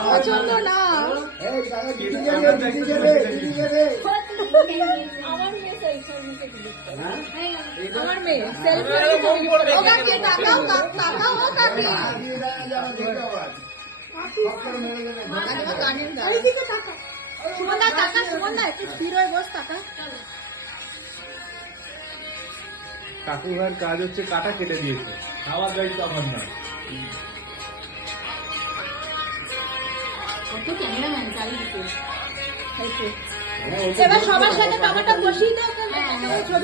পছন্দ না আমার মেয়ে কাকুর কাজ হচ্ছে কাটা কেটে দিয়েছে, খাওয়ার দায়িত্ব আমার না। এবার সবার সাথে টমেটো বসিয়ে দাও।